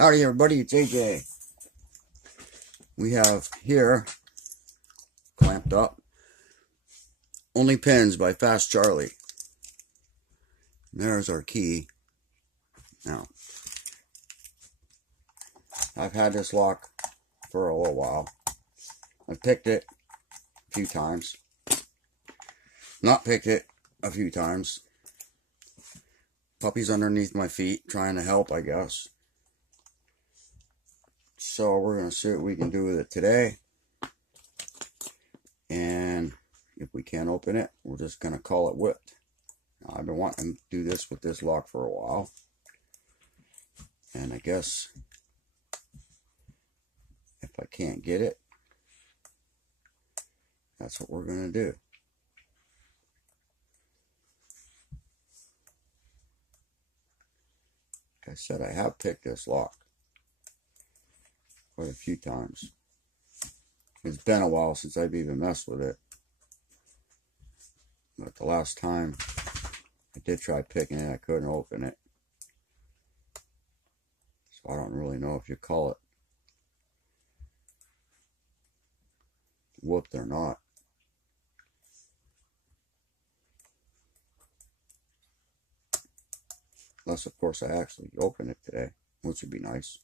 Howdy everybody, it's AJ. We have here, clamped up, Only Pins by Fast Charlie. And there's our key. Now, I've had this lock for a little while. I've picked it a few times. Not picked it a few times. Puppy's underneath my feet, trying to help, I guess. So we're going to see what we can do with it today. And if we can't open it, we're just going to call it whipped. Now, I've been wanting to do this with this lock for a while. And I guess if I can't get it, that's what we're going to do. Like I said, I have picked this lock quite a few times. It's been a while since I've even messed with it. But the last time I did try picking it, I couldn't open it. So I don't really know if you call it whooped or not. Unless, of course, I actually open it today, which would be nice.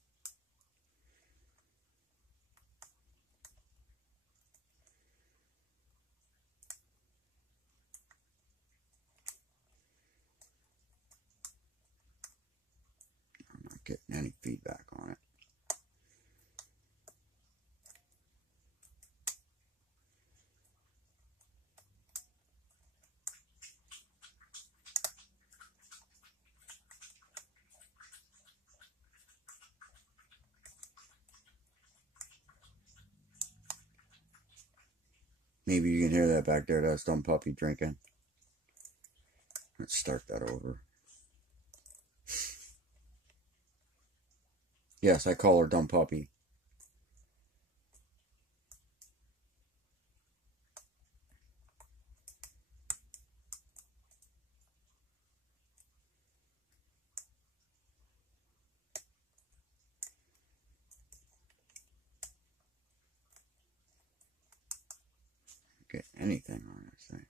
I'm not getting any feedback on it. Maybe you can hear that back there. That's dumb puppy drinking. Let's start that over. Yes, I call her dumb puppy. Get anything on this thing.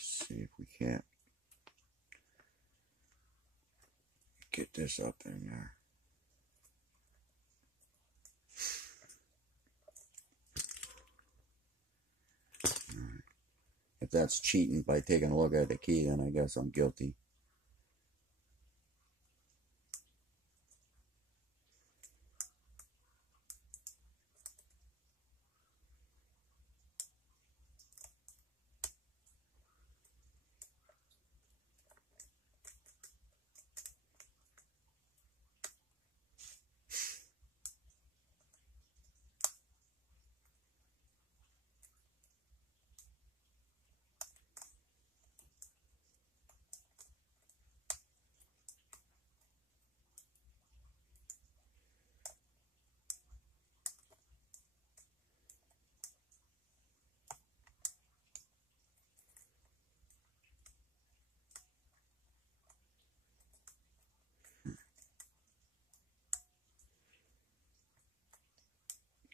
See if we can't get this up in there. Right. If that's cheating by taking a look at the key, then I guess I'm guilty.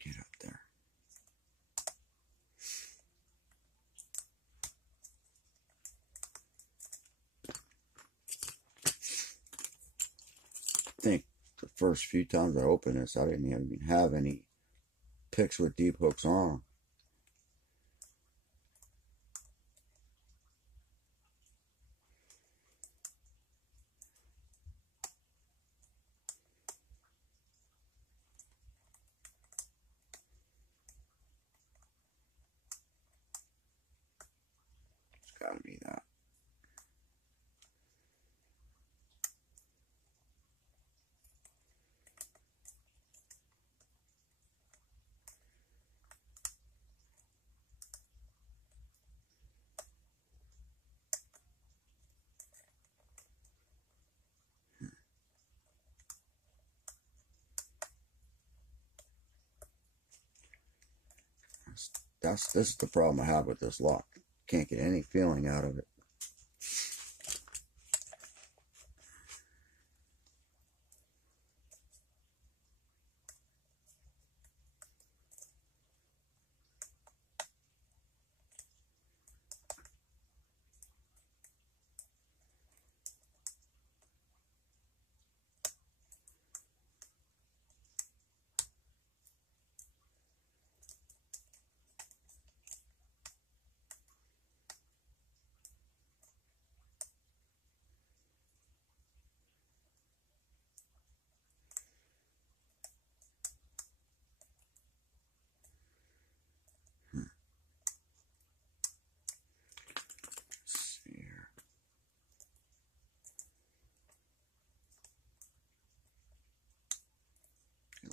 Get up there. I think the first few times I opened this, I didn't even have any picks with deep hooks on. This is the problem I have with this lock. Can't get any feeling out of it.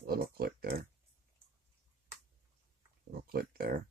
A little click there. A little click there.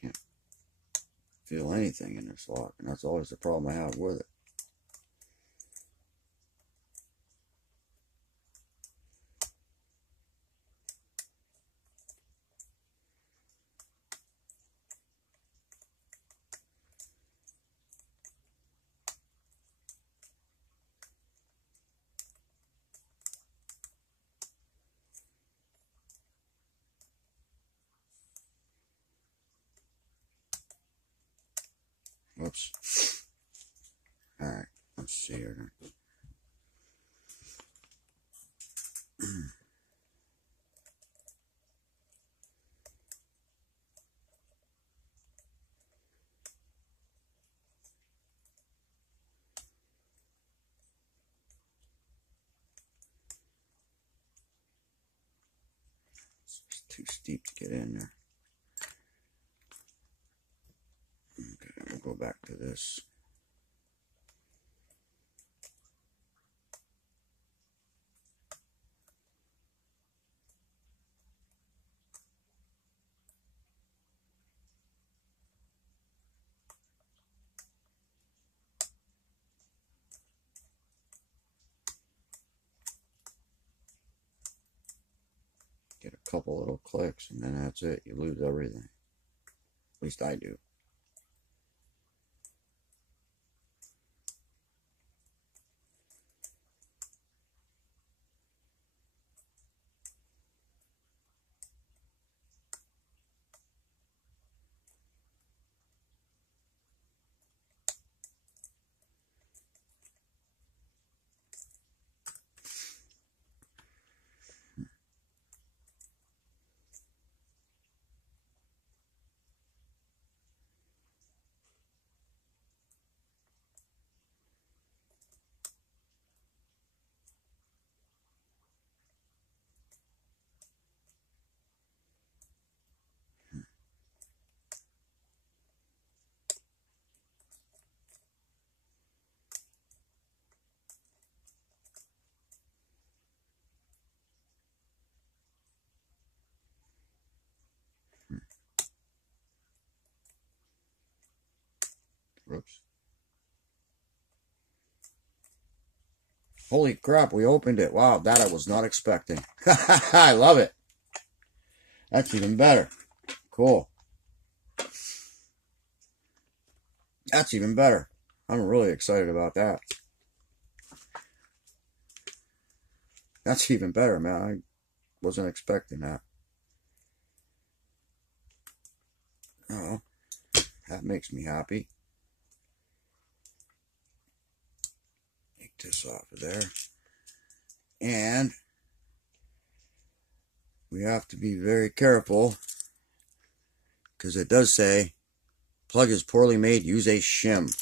Can't feel anything in this lock, and that's always the problem I have with it. Whoops. Alright, let's see here. It's too steep to get in there. Okay, we'll go back to this. Get a couple little clicks, and then that's it. You lose everything. At least I do. Whoops. Holy crap, we opened it. Wow, that I was not expecting. I love it. That's even better. Cool. That's even better. I'm really excited about that. That's even better, man. I wasn't expecting that. Oh, that makes me happy. Take this off of there. And we have to be very careful, because it does say, plug is poorly made, use a shim.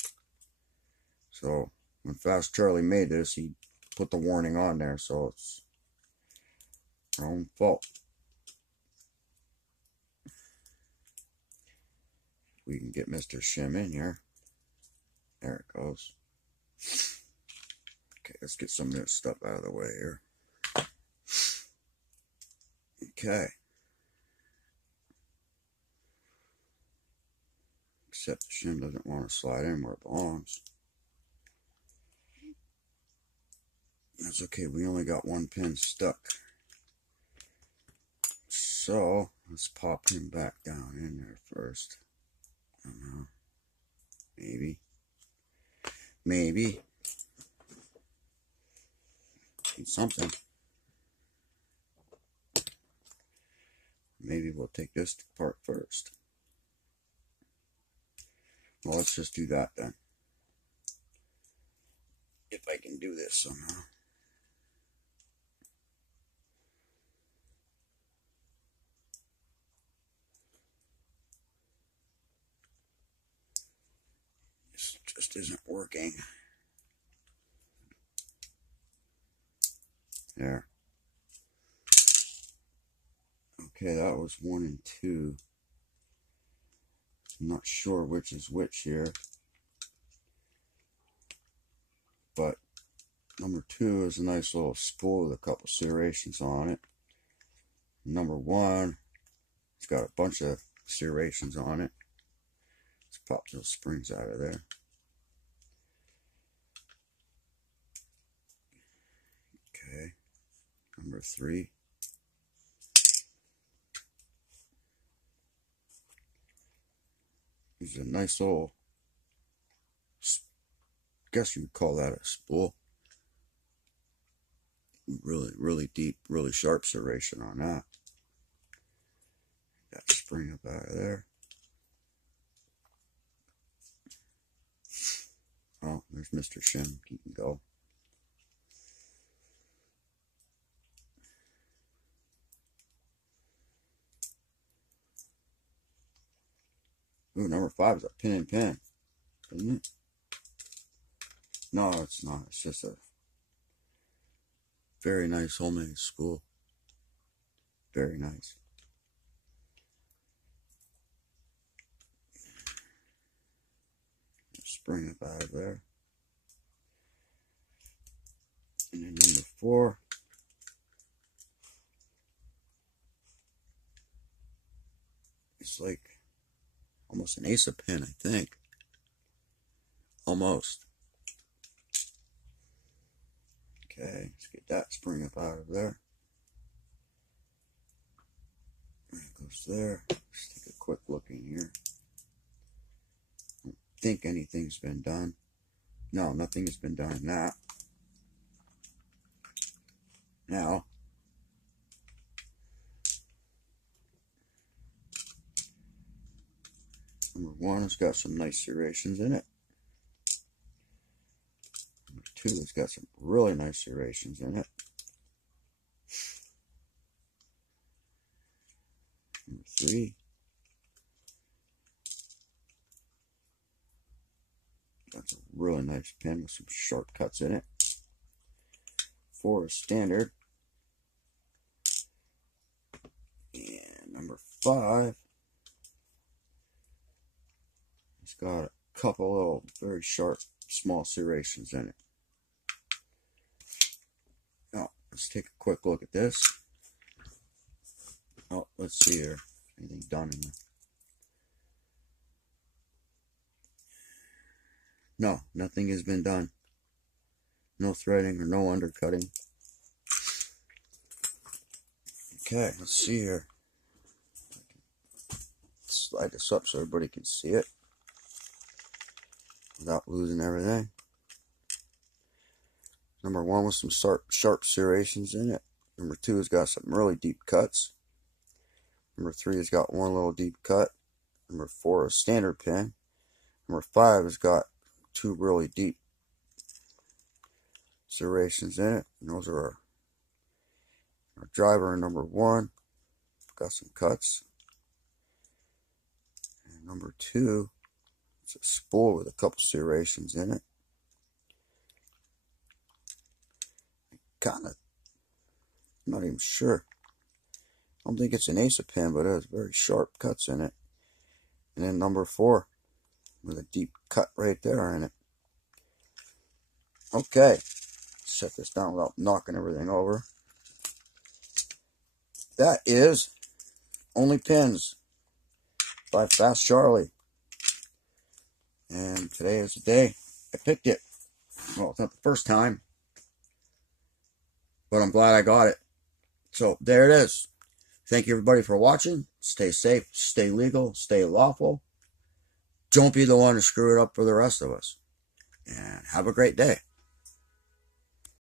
So when Fast Charlie made this, he put the warning on there, so it's our own fault. We can get Mr. Shim in here. There it goes. Okay, let's get some of this stuff out of the way here. Okay. Except the shim doesn't want to slide in where it belongs. That's okay, we only got one pin stuck. So, let's pop him back down in there first. I don't know. Maybe. Maybe. Need something. Maybe we'll take this part first. Well, let's just do that then. If I can do this somehow. This just isn't working. There. Okay, that was 1 and 2. I'm not sure which is which here. But number 2 is a nice little spool with a couple serrations on it. Number 1, it's got a bunch of serrations on it. Let's pop those springs out of there. Okay, number 3. This is a nice little, I guess you would call that a spool. Really deep, really sharp serration on that. Got spring up out of there. Oh, there's Mr. Shim. He can go. Ooh, number 5 is a pin and pin, isn't it? No, it's not. It's just a very nice homemade spool. Very nice. Spring up out of there. And then number 4. It's like almost an ace of pin, I think. Almost. Okay, let's get that spring up out of there. There it goes there. Let's take a quick look in here. I don't think anything's been done. No, nothing has been done in that. Now, number 1 has got some nice serrations in it. Number 2 has got some really nice serrations in it. Number 3. That's a really nice pin with some sharp cuts in it. 4 is standard. And number 5. It's got a couple little very sharp small serrations in it. Now, let's take a quick look at this. Oh, let's see here. Anything done in there? No, nothing has been done. No threading or no undercutting. Okay, let's see here. Slide this up so everybody can see it without losing everything. Number 1 with some sharp serrations in it. Number 2 has got some really deep cuts. Number 3 has got one little deep cut. Number 4 is standard pin. Number 5 has got 2 really deep serrations in it. And those are our driver and number 1. Got some cuts. And number 2, it's a spool with a couple serrations in it. kind of, I'm not even sure. I don't think it's an ace of pin, but it has very sharp cuts in it. And then number 4 with a deep cut right there in it. Okay, set this down without knocking everything over. That is Only Pins by Fast Charlie. And today is the day I picked it. Well, it's not the first time, but I'm glad I got it. So there it is. Thank you everybody for watching. Stay safe, stay legal, stay lawful. Don't be the one to screw it up for the rest of us. And have a great day.